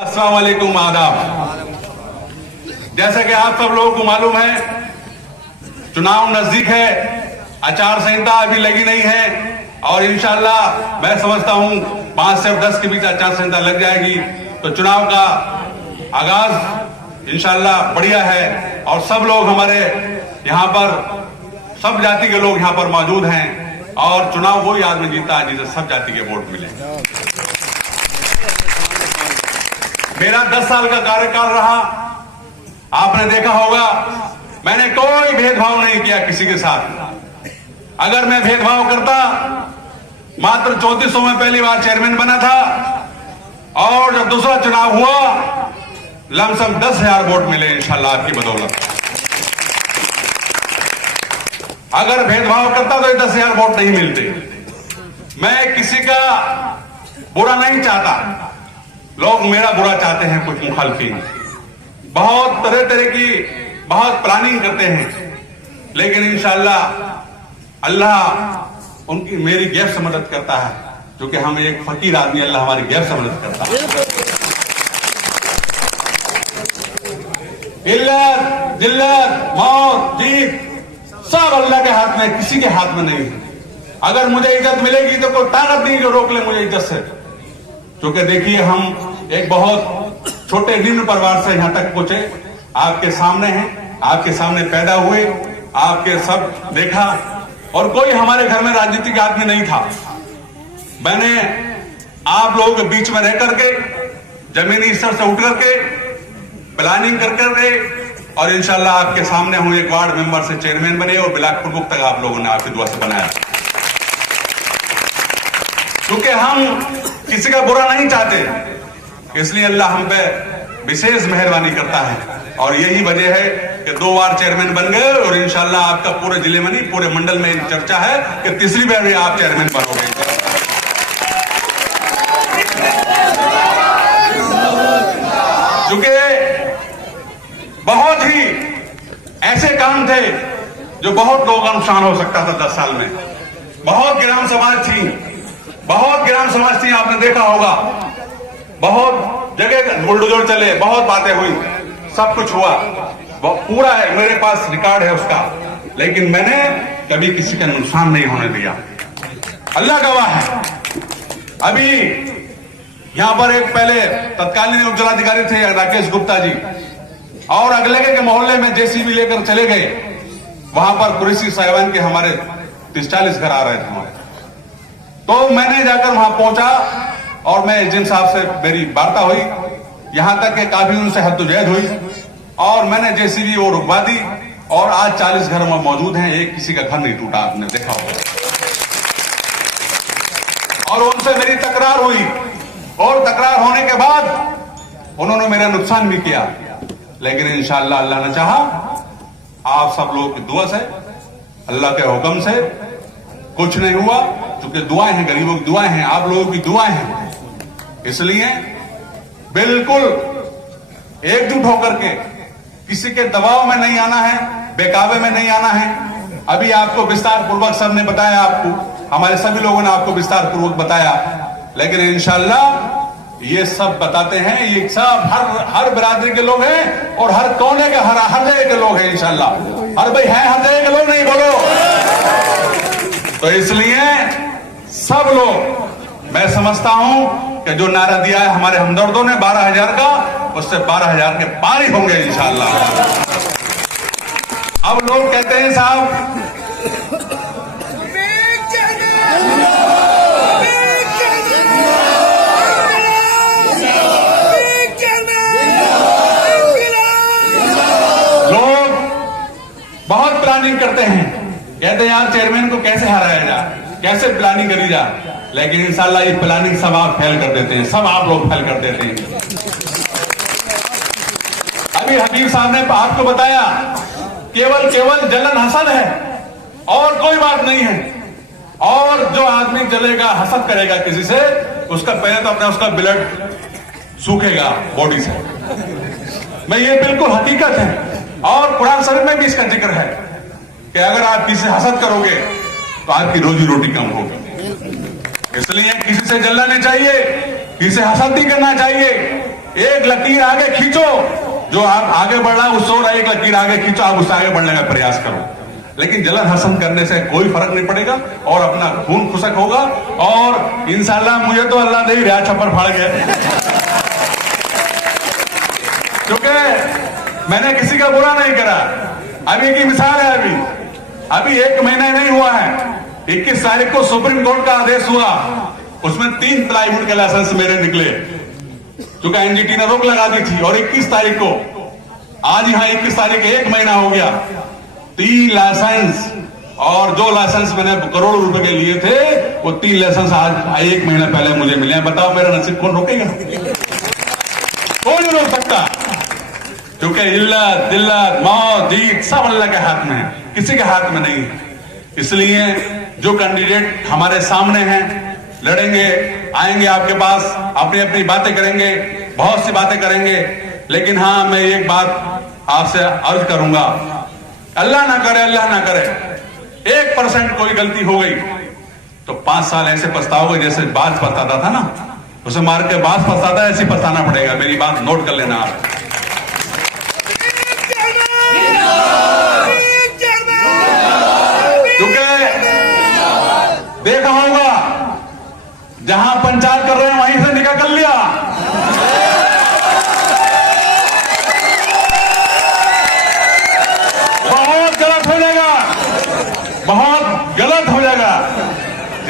अस्सलाम वालेकुम, आदाब। जैसा कि आप सब लोगों को मालूम है, चुनाव नजदीक है, आचार संहिता अभी लगी नहीं है और इंशाअल्लाह मैं समझता हूं 5 से 10 के बीच आचार संहिता लग जाएगी तो चुनाव का आगाज इंशाअल्लाह बढ़िया है। और सब लोग हमारे यहाँ पर, सब जाति के लोग यहाँ पर मौजूद हैं और चुनाव वही आदमी जीता है जिसे सब जाति के वोट मिले। मेरा 10 साल का कार्यकाल रहा, आपने देखा होगा मैंने कोई भेदभाव नहीं किया किसी के साथ। अगर मैं भेदभाव करता, मात्र 3400 में पहली बार चेयरमैन बना था और जब दूसरा चुनाव हुआ लमसम 10,000 वोट मिले इंशाअल्लाह आपकी बदौलत। अगर भेदभाव करता तो ये 10,000 वोट नहीं मिलते। मैं किसी का बुरा नहीं चाहता, लोग मेरा बुरा चाहते हैं, कुछ मुखालफिन बहुत तरह तरह की बहुत प्लानिंग करते हैं, लेकिन इंशाअल्लाह अल्लाह उनकी मेरी गैर से मदद करता है, क्योंकि हम एक फकीर आदमी, अल्लाह हमारी गैर से मदद करता है। इल्लत, जिल्लत, मौत, जीत सब अल्लाह के हाथ में, किसी के हाथ में नहीं है। अगर मुझे इज्जत मिलेगी तो कोई ताकत नहीं जो रोक ले मुझे इज्जत से। क्योंकि देखिए हम एक बहुत छोटे निम्न परिवार से यहां तक पहुंचे, आपके सामने हैं, आपके सामने पैदा हुए, आपके सब देखा और कोई हमारे घर में राजनीतिक आदमी नहीं था। मैंने आप लोगों के बीच में रह करके, जमीनी स्तर से उठ करके, प्लानिंग कर करके और इंशाल्लाह आपके सामने हूं, एक वार्ड मेंबर से चेयरमैन बने और ब्लॉक प्रमुख तक आप लोगों ने आपकी दुआ से बनाया। क्योंकि हम किसी का बुरा नहीं चाहते, इसलिए अल्लाह हम पे विशेष मेहरबानी करता है और यही वजह है कि 2 बार चेयरमैन बन गए और इंशाअल्लाह आपका पूरे जिले में नहीं, पूरे मंडल में चर्चा है कि तीसरी बार भी आप चेयरमैन बनोगे। क्योंकि बहुत ही ऐसे काम थे जो बहुत लोगों का नुकसान हो सकता था 10 साल में। बहुत ग्राम समाज थी, आपने देखा होगा, बहुत जगह बुलडोजर चले, बहुत बातें हुई, सब कुछ हुआ, पूरा है, मेरे पास रिकॉर्ड है उसका, लेकिन मैंने कभी किसी का नुकसान नहीं होने दिया, अल्लाह गवाह है। अभी यहां पर एक पहले तत्कालीन उपजिलाधिकारी थे राकेश गुप्ता जी, और अगले के मोहल्ले में जेसीबी लेकर चले गए, वहां पर कुरैशी साहिबान के हमारे 30-40 घर आ रहे थे हमारे। तो मैंने जाकर वहां पहुंचा और मैं एजेंट साहब से मेरी वार्ता हुई, यहां तक कि काफी उनसे हद्दोजहद हुई और मैंने जेसीबी वो रुकवा दी और आज 40 घर में मौजूद हैं, एक किसी का घर नहीं टूटा, आपने देखा होगा। और उनसे मेरी तकरार हुई और तकरार होने के बाद उन्होंने मेरा नुकसान भी किया, लेकिन इंशाअल्लाह अल्लाह ने चाहा, आप सब लोगों की दुआ से, अल्लाह के हुक्म से कुछ नहीं हुआ, क्योंकि दुआएं हैं, गरीबों की दुआएं हैं, आप लोगों की दुआएं हैं। इसलिए बिल्कुल एकजुट होकर के, किसी के दबाव में नहीं आना है, बेकाबे में नहीं आना है। अभी आपको विस्तार पूर्वक सबने बताया, आपको हमारे सभी लोगों ने आपको विस्तार पूर्वक बताया, लेकिन इंशाअल्लाह ये सब बताते हैं, ये सब हर बिरादरी के लोग हैं और हर कोने के, हर जगह के लोग हैं इंशाअल्लाह। हर भाई हैं, हर जगह के लोग नहीं, बोलो। तो इसलिए सब लोग, मैं समझता हूं कि जो नारा दिया है हमारे हमदर्दों ने 12,000 का, उससे 12,000 के पार ही होंगे इंशाअल्लाह। अब लोग कहते हैं साहब बहुत प्लानिंग करते हैं, कहते हैं यार चेयरमैन को कैसे हराया जा, कैसे प्लानिंग करी जा, लेकिन इंशाअल्लाह ये प्लानिंग सब आप फेल कर देते हैं, सब आप लोग फेल कर देते हैं। अभी हबीब साहब ने आपको बताया, केवल जलन हसद है और कोई बात नहीं है। और जो आदमी जलेगा, हसद करेगा किसी से, उसका पहले तो अपना उसका ब्लड सूखेगा बॉडी से। मैं ये बिल्कुल हकीकत है और कुरान शरीफ में भी इसका जिक्र है कि अगर आप किसी हसद करोगे तो आपकी रोजी रोटी कम होगी। इसलिए किसी से जलना नहीं चाहिए, किसी से हसद नहीं करना चाहिए। एक लकीर आगे खींचो, जो आप आगे बढ़ रहा है उससे और एक लकीर आगे खींचो, आप उससे आगे बढ़ने का प्रयास करो। लेकिन जलन हसन करने से कोई फर्क नहीं पड़ेगा और अपना खून खुशक होगा। और इंशाल्लाह मुझे तो अल्लाह दे ही रहा, छप्पर फाड़ गया, क्योंकि मैंने किसी का बुरा नहीं करा। अभी की मिसाल है, अभी 1 महीना नहीं हुआ है, 21 तारीख को सुप्रीम कोर्ट का आदेश हुआ, उसमें 3 प्लाईवुड के लाइसेंस मेरे निकले, क्योंकि एनजीटी ने रोक लगा दी थी। और 21 तारीख को, आज यहां 21 तारीख 1 महीना हो गया, 3 लाइसेंस, और जो लाइसेंस मैंने करोड़ों रुपए के लिए थे वो 3 लाइसेंस आज 1 महीना पहले मुझे मिले। बताओ मेरा नसीब कौन रोकेगा? कोई नहीं रोक सकता, क्योंकि इल्लत दिल्लत मौत जीत सब अल्लाह के हाथ में है, किसी के हाथ में नहीं है। इसलिए जो कैंडिडेट हमारे सामने हैं, लड़ेंगे, आएंगे आपके पास, अपनी अपनी बातें करेंगे, बहुत सी बातें करेंगे। लेकिन हाँ, मैं एक बात आपसे अर्ज करूंगा, अल्लाह ना करे 1% कोई गलती हो गई तो 5 साल ऐसे पछताओगे जैसे बाज पछताता था ना, उसे मार के बाज पछताता, ऐसे पछताना पड़ेगा। मेरी बात नोट कर लेना आप। देखा होगा जहां पंचायत कर रहे हैं वहीं से निकाह कर लिया, बहुत गलत हो जाएगा, बहुत गलत हो जाएगा।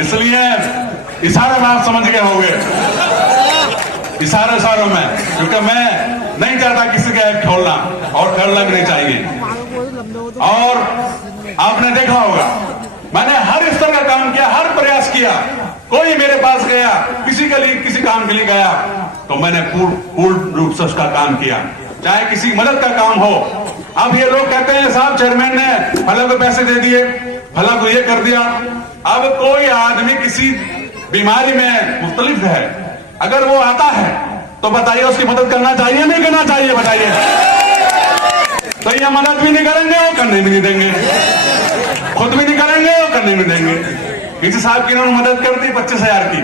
इसलिए इशारे में आप समझ गए होंगे, इशारों में, क्योंकि मैं नहीं चाहता किसी का एक खोलना, और खेलना भी नहीं चाहिए। और आपने देखा होगा मैंने हर स्तर का काम किया, हर प्रयास किया। कोई मेरे पास गया किसी के लिए, किसी काम के लिए गया तो मैंने पूर्ण रूप से उसका काम किया, चाहे किसी मदद का काम हो। अब ये लोग कहते हैं साहब चेयरमैन ने फला को पैसे दे दिए, फला को ये कर दिया। अब कोई आदमी किसी बीमारी में मुख्तलिफ है, अगर वो आता है तो बताइए उसकी मदद करना चाहिए नहीं करना चाहिए? बताइए। तो ये मदद भी नहीं करेंगे और करने भी नहीं देंगे, खुद भी नहीं करेंगे और करने भी देंगे। किसी साहब की इन्होंने मदद कर दी 25,000 की,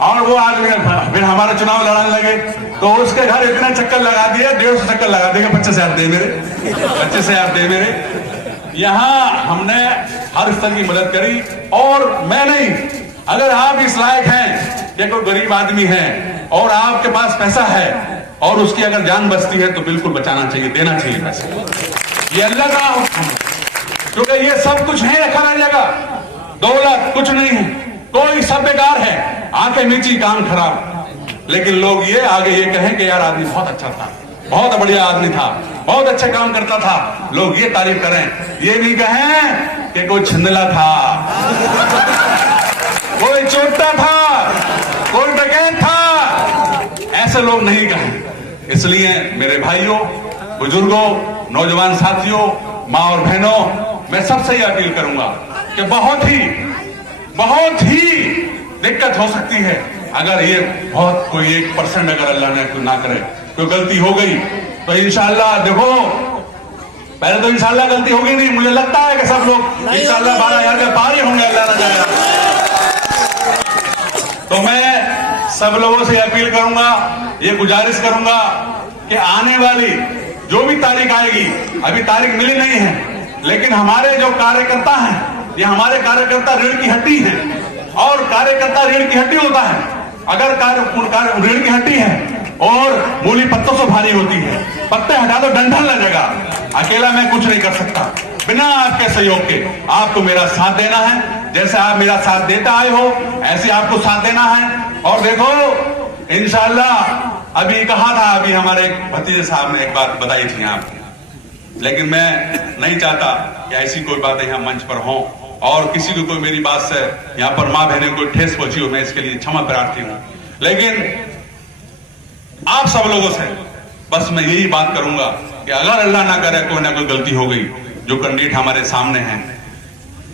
और वो आदमी फिर हमारा चुनाव लड़ाने लगे तो उसके घर इतना चक्कर लगा दिया, 150 चक्कर लगा देगा, 25,000 दे मेरे, 25,000 दे मेरे। यहां हमने हर स्तर की मदद करी। और मैं नहीं, अगर आप इस लायक हैं कि कोई गरीब आदमी है और आपके पास पैसा है और उसकी अगर जान बचती है तो बिल्कुल बचाना चाहिए, देना चाहिए पैसे। ये अल्लाह का हुक्म है, क्योंकि ये सब कुछ है रखा रह जाएगा, दौलत कुछ नहीं है, कोई सब बेकार है, आंखें मीची काम खराब। लेकिन लोग ये आगे ये कहें कि यार आदमी बहुत अच्छा था, बहुत बढ़िया आदमी था, बहुत अच्छे काम करता था, लोग ये तारीफ करें, ये नहीं कहें कि कोई छिंदला था, कोई चोटा था, कोई डकैत था, ऐसे लोग नहीं कहें। इसलिए मेरे भाइयों, बुजुर्गों, नौजवान साथियों, माँ और बहनों, मैं सबसे ये अपील करूंगा कि बहुत ही दिक्कत हो सकती है अगर ये बहुत कोई 1% अगर अल्लाह ने ना करे कोई गलती हो गई तो इंशाअल्लाह, देखो पहले तो इंशाअल्लाह गलती होगी नहीं, मुझे लगता है कि सब लोग इंशाअल्लाह 12,000 के पार ही होंगे, अल्लाह ना जाएगा। तो मैं सब लोगों से अपील करूंगा, ये गुजारिश करूंगा कि आने वाली जो भी तारीख आएगी, अभी तारीख मिली नहीं है, लेकिन हमारे जो कार्यकर्ता हैं, ये हमारे कार्यकर्ता रीढ़ की हड्डी हैं, और कार्यकर्ता रीढ़ की हड्डी होता है। अगर रीढ़ की हड्डी है और मूली पत्तों से भारी होती है, पत्ते हटा दो डंठल लगेगा, अकेला मैं कुछ नहीं कर सकता। बिना आपके सहयोग के आपको मेरा साथ देना है, जैसे आप मेरा साथ देते आए हो ऐसे आपको साथ देना है। और देखो इंशाअल्लाह, अभी कहा था, अभी हमारे भतीजे साहब ने एक बात बताई थी आपको, लेकिन मैं नहीं चाहता कि ऐसी कोई बातें यहाँ मंच पर हों और किसी को कोई मेरी बात से यहाँ पर मां बहने को ठेस पहुंची हो, मैं इसके लिए क्षमा प्रार्थी हूं। लेकिन आप सब लोगों से बस मैं यही बात करूंगा कि अगर अल्लाह ना करे कोई ना कोई गलती हो गई, जो कैंडिडेट हमारे सामने हैं,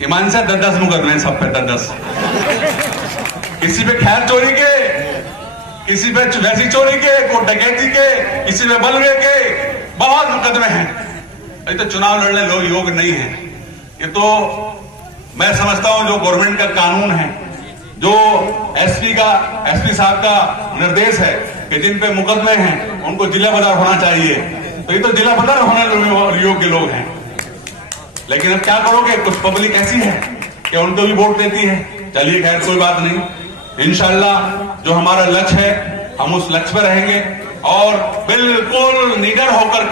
ईमान से 10 मुकदमे सब पे 10, किसी पे खैर चोरी के, किसी पे वैसी चोरी के, कोई डकैती के, किसी पे बलवे के, बहुत मुकदमे हैं। ये तो चुनाव लड़ने लोग योग नहीं है, ये तो मैं समझता हूं जो गवर्नमेंट का कानून है जो एसपी साहब का निर्देश है कि जिन पे मुकदमे हैं उनको जिला बदर होना चाहिए, तो ये तो जिला बदर होने योग्य लोग हैं। लेकिन अब क्या करोगे, कुछ पब्लिक ऐसी है कि उनको भी वोट देती है। चलिए खैर कोई बात नहीं, इंशाल्लाह जो हमारा लक्ष्य है हम उस लक्ष्य पर रहेंगे और बिल्कुल निडर होकर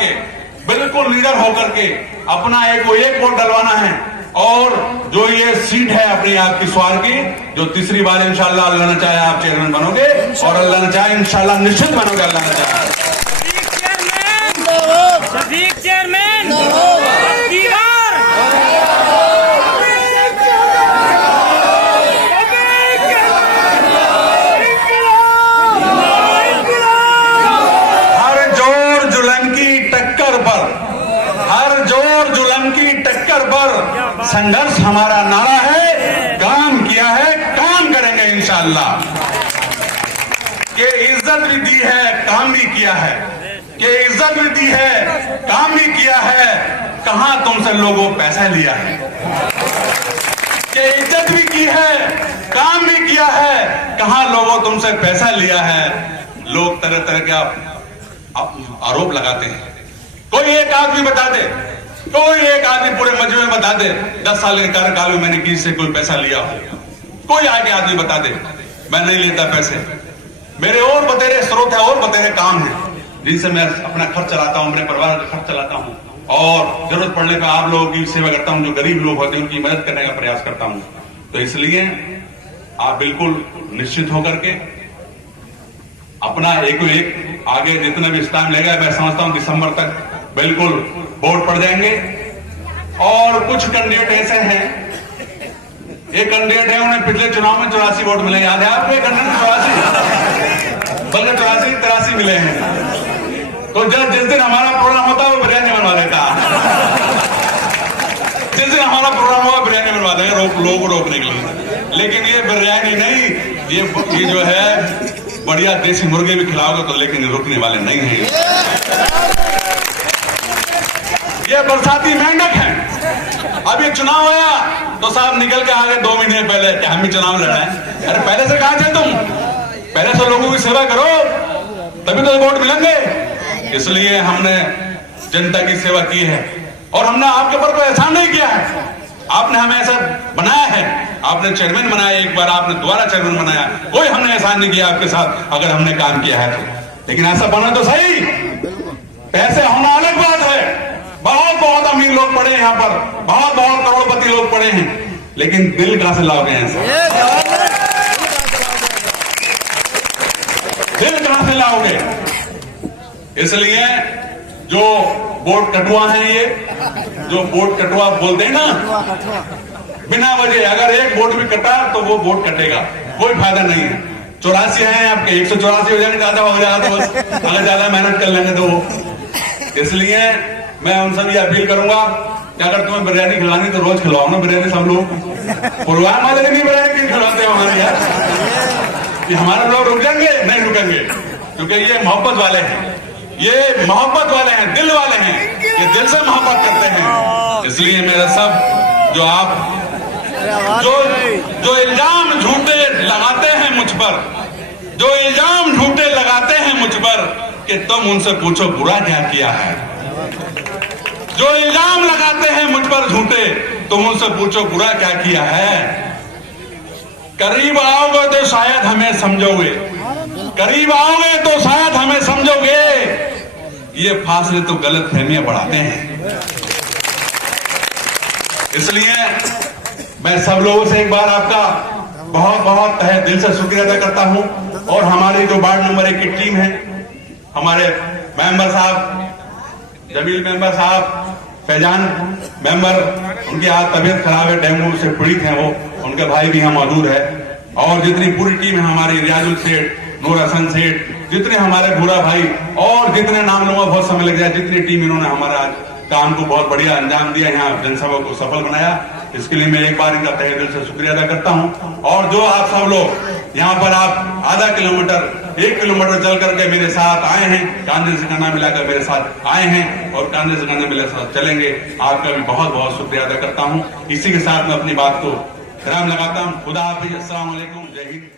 के अपना एक वोट डलवाना है। और जो ये सीट है अपने आप की स्वार की, जो तीसरी बार इंशाल्लाह अल्लाह ने चाहे आप चेयरमैन बनोगे और अल्लाह ने चाहे इंशाल्लाह निश्चित बनोगे। अल्लाह ने चाहे चेयरमैन संघर्ष हमारा नारा है, काम किया है, काम करेंगे इंशाल्लाह। के इज्जत भी दी है, काम भी किया है, के इज्जत भी दी है, काम भी किया है। कहां तुमसे लोगों पैसा लिया है, के इज्जत भी की है, काम भी किया है, कहां लोगों तुमसे पैसा लिया है। लोग तरह तरह के आरोप लगाते हैं। कोई एक आदमी बता दे, कोई एक आदमी पूरे मजमे में बता दे 10 साल के कार्यकाल में मैंने किसी से कोई पैसा लिया हो। कोई आगे आदमी बता दे मैं नहीं लेता पैसे। मेरे और बतेरे स्रोत है और बतेरे काम है जिनसे मैं अपना खर्च चलाता हूं, मेरे परिवार का खर्च चलाता हूं और जरूरत पड़ने पर आप लोगों की सेवा करता हूं। जो गरीब लोग होते हैं उनकी मदद करने का प्रयास करता हूं। तो इसलिए आप बिल्कुल निश्चित होकर के अपना एक आगे जितना भी टाइम लेगा, मैं समझता हूं दिसंबर तक बिल्कुल वोट पड़ जाएंगे। और कुछ कैंडिडेट ऐसे हैं, एक कैंडिडेट है उन्हें पिछले चुनाव में 84 वोट मिले, याद है आपको? एक कैंडिडेट 84 बल्कि 83 मिले हैं। तो जिस दिन हमारा प्रोग्राम होता है वो बिरयानी बनवा देता। जिस दिन हमारा प्रोग्राम होगा बिरयानी बनवा देंगे लोगों को रोकने के लिए। लेकिन ये बिरयानी नहीं, ये जो है बढ़िया देसी मुर्गे भी खिलाओगे तो, लेकिन रुकने वाले नहीं हैं। ये बरसाती मेंढक है। अब ये चुनाव आया तो साहब निकल के आगे 2 महीने पहले कि हम ही चुनाव लड़ रहे हैं। अरे पहले से कहा थे तुम, पहले से लोगों की सेवा करो तभी तो वोट मिलेंगे। इसलिए हमने जनता की सेवा की है और हमने आपके ऊपर कोई एहसान नहीं किया है। आपने हमें ऐसा बनाया है, आपने चेयरमैन बनाया, एक बार आपने दोबारा चेयरमैन बनाया, कोई हमने एहसान नहीं किया आपके साथ अगर हमने काम किया है तो। लेकिन ऐसा बना तो सही, पैसे होना अलग बात है। बहुत अमीर लोग पड़े हैं यहाँ पर, बहुत करोड़पति लोग पड़े हैं, लेकिन दिल कहां से लाओगे ऐसा? दिल कहां से लाओगे? इसलिए जो वोट कटुआ है, ये जो वोट कटुआ बोलते हैं ना, बिना वजह अगर एक वोट भी कटा तो वो वोट कटेगा, कोई फायदा नहीं है। 84 है आपके, 184 हो जाएंगे, ज्यादा हो जाएगा तो बस अगर ज्यादा मेहनत कर लेंगे तो वो। इसलिए मैं उनसे भी अपील करूंगा कि अगर तुम्हें बिरयानी खिलानी तो रोज खिलाओ ना बिरयानी। सब लोग प्रोग्राम वाले नहीं बिरयानी क्यों खिलाते हैं हमारे यार? ये हमारे लोग रुक जाएंगे? नहीं रुकेंगे, क्योंकि ये मोहब्बत वाले हैं, ये मोहब्बत वाले हैं, दिल वाले हैं, ये दिल से मोहब्बत करते हैं। इसलिए मेरा सब जो आप जो इल्जाम झूठे लगाते हैं मुझ पर, जो इल्जाम झूठे लगाते हैं मुझ पर कि तुम उनसे पूछो बुरा क्या किया है। जो इल्जाम लगाते हैं मुझ पर झूठे, तुम उनसे पूछो बुरा क्या किया है। करीब आओगे तो शायद हमें समझोगे, करीब आओगे तो शायद हमें समझोगे। ये फासले तो गलत फहमियां बढ़ाते हैं। इसलिए मैं सब लोगों से एक बार आपका बहुत बहुत तहे दिल से शुक्रिया अदा करता हूं। और हमारी जो वार्ड नंबर 1 की टीम है, हमारे मेंबर साहब, जमील मेंबर साहब, फैजान मेंबर, उनकी आज तबीयत खराब है, डेंगू से पीड़ित हैं वो, उनके भाई भी यहाँ मौजूद है। और जितनी पूरी टीम है हमारी, रियाजुल सेठ, नूर हसन सेठ, जितने हमारे भूरा भाई और जितने नाम लूंगा बहुत समय लग जाए, जितनी टीम इन्होंने हमारा काम को बहुत बढ़िया अंजाम दिया, यहाँ जनसभा को सफल बनाया, इसके लिए मैं एक बार इनका तहे दिल से शुक्रिया अदा करता हूं। और जो आप सब लोग यहाँ पर आप आधा किलोमीटर 1 किलोमीटर चल करके मेरे साथ आए हैं, कांधे से कांधा मिलाकर मेरे साथ आए हैं और कांधे से कांधा मेरे साथ चलेंगे, आपका भी बहुत बहुत शुक्रिया अदा करता हूं। इसी के साथ मैं अपनी बात को विराम लगाता हूं। खुदा हाफिज, अस्सलाम वालेकुम, जय हिंद।